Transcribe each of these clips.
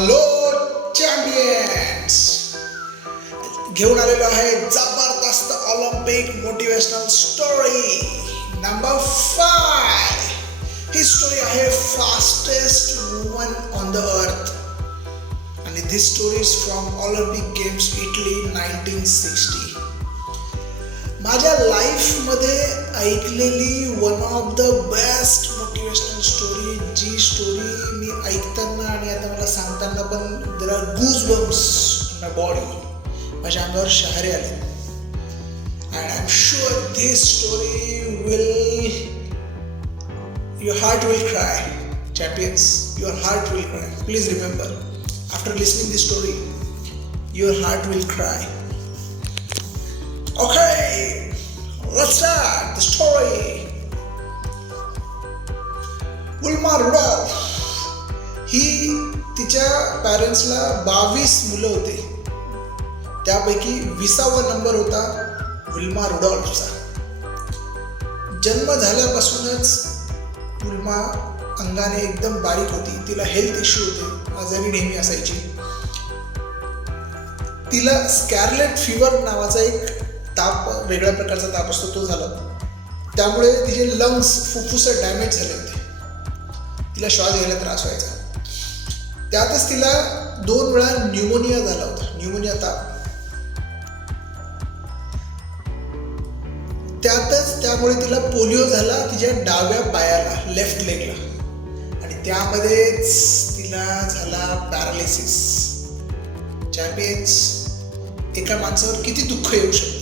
Hello champions, घेऊन आलेलो आहे जबरदस्त ऑलिम्पिक मोटिवेशनल स्टोरी नंबर 5. ही स्टोरी आहे fastest woman on the earth आणि this story is from Olympic games Italy 1960. माझ्या लाईफमध्ये ऐकलेली one of the best motivational story, जी स्टोरी मी ऐकताना आणि आता मला सांगताना पण there are goose bumps in my body, माझ्या अंगावर शहारे आले. And I am sure this story will, your heart will cry. Champions, your heart will cry. Please remember, after listening this story your heart will cry. Okay, let's start the story. Wilma Rudolph ही तिच्या पॅरेंट्सला 22 मुलं होते, त्यापैकी 20वा number होता Wilma रुडॉल्फचा. जन्म झाल्यापासूनच Wilma अंगाने एकदम बारीक होती, तिला हेल्थ इश्यू होते, आजारी नेहमी असायची. तिला स्कॅरलेट फीवर नावाचा एक ताप, वेगळ्या प्रकारचा ताप असतो, तो झाला. त्यामुळे तिचे लंग्स, फुफ्फुसं डॅमेज झाले होते, तिला श्वास घ्यायला त्रास व्हायचा. त्यातच तिला 2 वेळा न्यूमोनिया झाला होता, न्यूमोनिया ताप. त्यामुळे तिला पोलिओ झाला तिच्या डाव्या पायाला, लेफ्ट लेगला, आणि त्यामध्येच तिला झाला पॅरालिसिस. चॅम्पियन्स, एका माणसावर किती दुःख येऊ शकतं,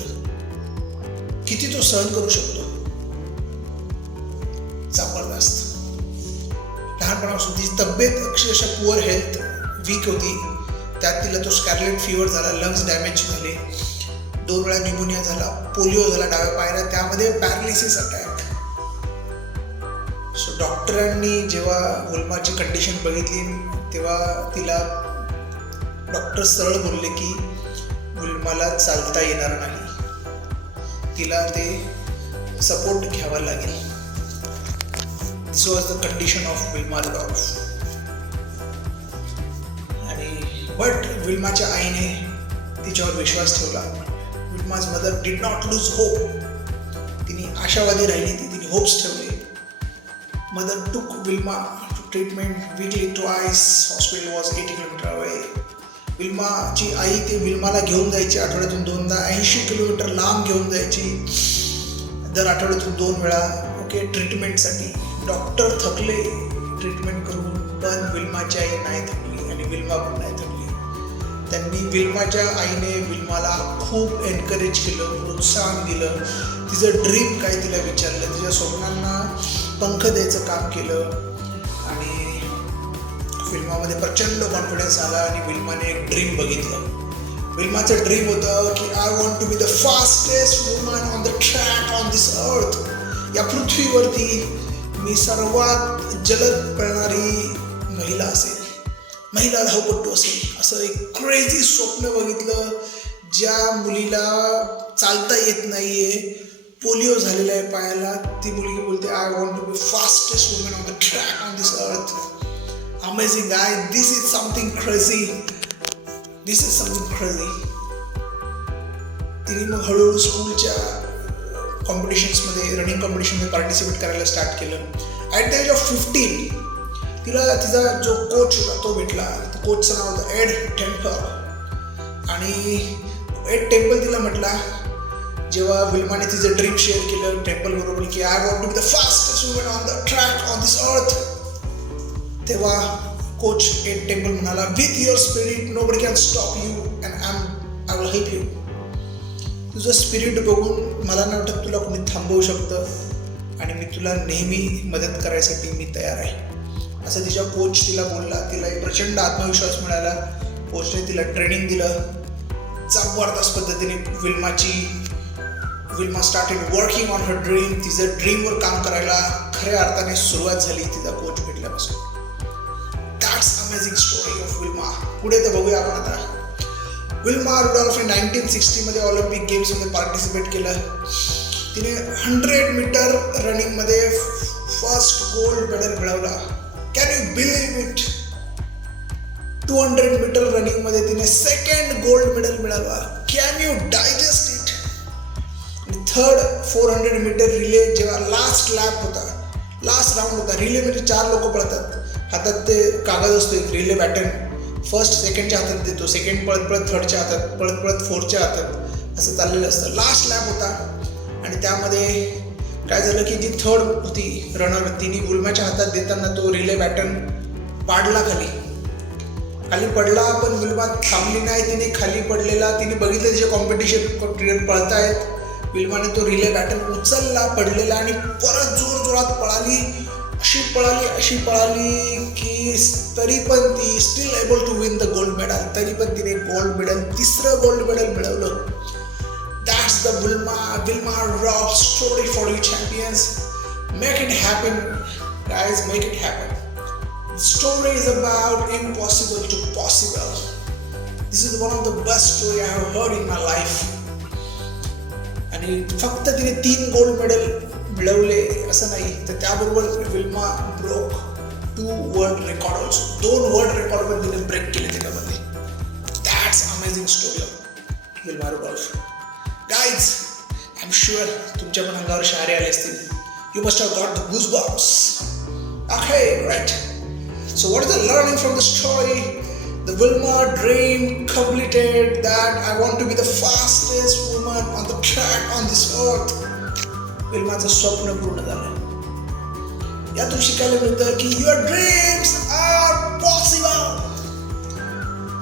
किती तो सहन करू शकतो. जबरदस्त. लहानपणापासून तिची तब्येत अक्षरशः पुअर हेल्थ, वीक होती. त्यात तिला तो स्कॅरलेट फीवर झाला, लंग्स डॅमेज झाले, 2 वेळा न्यूमोनिया झाला, पोलिओ झाला डाव्या पायाला, त्यामध्ये पॅरालिसिस अटॅक. सो डॉक्टरांनी जेव्हा विल्माची कंडिशन बघितली तेव्हा तिला डॉक्टर सरळ बोलले की विल्माला चालता येणार नाही, तिला ते सपोर्ट घ्यावा लागेल. This was the condition of Wilma Rudolph. आणि बट विल्माच्या आईने तिच्यावर विश्वास ठेवला. Wilma's mother did not lose hope. तिने आशावादी राहिली, तिने होप्स ठेवले. Mother took Wilma to treatment weekly twice. Hospital was 80 kilometre away. विल्माची आई ते विल्माला घेऊन जायची, आठवड्यातून 2दा, 80 किलोमीटर लांब घेऊन जायची, दर आठवड्यातून 2 वेळा. ओके, ट्रीटमेंटसाठी. डॉक्टर थकले ट्रीटमेंट करून, पण विल्माची आई नाही थकली आणि विल्मा पण नाही थकली. त्यांनी, विल्माच्या आईने विल्माला खूप एनकरेज केलं, प्रोत्साहन दिलं. तिचं ड्रीम काय तिला विचारलं, तिच्या स्वप्नांना पंख द्यायचं काम केलं. आणि विल्मामध्ये प्रचंड कॉन्फिडन्स आला आणि विल्माने एक ड्रीम बघितलं. विल्माचं ड्रीम होतं की I want to be the fastest woman on the track on this earth. या पृथ्वीवरती मी सर्वात जलद पळणारी महिला असेल, महिला धावपटू असेल, असं एक क्रेझी स्वप्न बघितलं. ज्या मुलीला चालता येत नाहीये, पोलिओ झालेला आहे पायाला, ती मुलगी बोलते I want to be fastest woman on the track on this earth. Amazing guy, this is something crazy. This is something crazy. तिने मग हळूहळू स्कूलच्या कॉम्पिटिशन्समध्ये, रनिंग कॉम्पिटिशनमध्ये पार्टिसिपेट करायला स्टार्ट केलं. ॲट द एज ऑफ 15 तिला तिचा जो कोच होता तो भेटला. कोचचं नाव होतं एड टेम्पल. आणि एड टेम्पल तिला म्हटला, जेव्हा विल्माने तिचं ड्रीम शेअर केलं टेम्पल बरोबर की I want to be the fastest woman on the track on this earth, तेव्हा कोच एड टेम्पल म्हणाला, with your spirit nobody can stop you and I will help you. तुझं spirit बघून मला नाही वाटत तुला कोणी थांबवू शकतं आणि मी तुला नेहमी मदत करायसाठी मी तयार आहे, असं तिच्या कोच तिला बोलला. तिला एक प्रचंड आत्मविश्वास मिळाला. कोचने तिला ट्रेनिंग दिलं जबरदस्त पद्धतीने. Wilma started working on her dream. तिचं ड्रीमवर काम करायला खऱ्या अर्थाने सुरुवात झाली तिचा कोच भेटल्यापासून. That's amazing story of Wilma. पुढे तर बघूया आपण आता. विल्मा रुडॉल्फ 1960 मध्ये ऑलिम्पिक गेम्समध्ये पार्टिसिपेट केलं. तिने 100 मीटर रनिंगमध्ये फर्स्ट गोल्ड मेडल मिळवला. Can you believe it? 200 metre रनिंगमध्ये तिने सेकंड गोल्ड मेडल मिळवला. Can you digest it? आणि थर्ड 400 मीटर रिले जेव्हा लास्ट लॅप होता, लास्ट राऊंड होता, रिले म्हणजे 4 लोक पळतात, हातात ते कागद असतो एक रिले बॅटन, फर्स्ट सेकंडच्या हातात देतो, सेकंड पळत पळत थर्डच्या हातात, पळत पळत फोर्थच्या हातात, असं चाललेलं असतं. लास्ट लॅप होता आणि त्यामध्ये काय झालं की जी थर्ड होती रनर, तिने विल्माच्या हातात देताना तो रिले बॅटन पाडला, खाली पडला. पण विल्मा थांबली नाही, तिने खाली पडलेला तिने बघितलं तिचे कॉम्पिटिशन पळतायत. विल्माने तो रिले बॅटन उचलला पडलेला आणि परत जोरात पळाली, अशी पळाली की तरी पण ती still able to win the gold medal. तरी पण तिने गोल्ड मेडल, तिसरं गोल्ड मेडल मिळवलं. That's the Wilma Rock story for you champions. Make it happen, guys. Make it happen. The story is about impossible to possible. This is one of the best story I have heard in my life. आणि फक्त तिने 3 gold medal मिळवले असं नाही, तर त्याबरोबर Wilma broke 2 world record also. 2 world record पण तिने ब्रेक केले त्याच्यामध्ये. That's amazing story of Wilma Rudolph. Guys, I'm sure तुमच्या पण अंगावर शहारे आले असतील. You must have got the goosebumps. Okay, right. So what is the learning from the story? The Wilma dream completed, that I want to be the fastest woman on the track on this earth. विल्माचं स्वप्न पूर्ण झालं. यातून शिकायला मिळतं की your dreams are possible.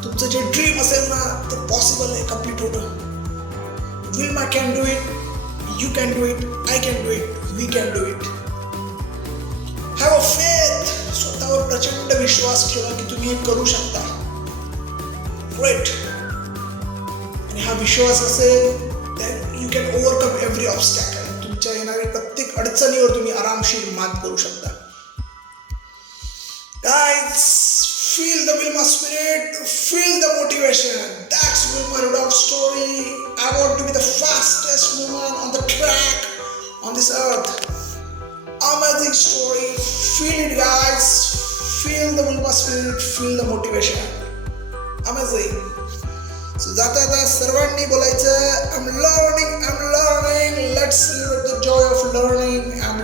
तुमचं जे dream असेल ना ते पॉसिबल आहे कम्प्लीट होणं. Wilma can do it, you can do it, I can do it, we can do it. Have a faith. स्वतःवर प्रचंड विश्वास ठेवा की तुम्ही हे करू शकता. Great. आणि हा विश्वास असेल then you can overcome every obstacle. तुमच्या येणाऱ्या प्रत्येक अडचणीवर तुम्ही आरामशीर मात करू शकता. Guys, feel the Wilma spirit, feel the motivation. That's Wilma Rudolph's story. I want to be the fastest woman on the track on this earth. Amazing story. Feel it, guys. Feel the Wilma spirit, feel the motivation. Amazing. So जाता सर्वांनी बोलायचं, I'm learning. Let's celebrate the joy of learning. I'm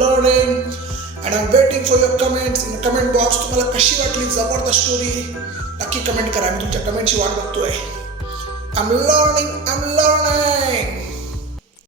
learning. And I'm waiting for your comments in the comment box. तुम्हाला कशी वाटली जबरदस्त story नक्की comment करा. मी तुमच्या कमेंटची वाट बघतोय. I'm learning.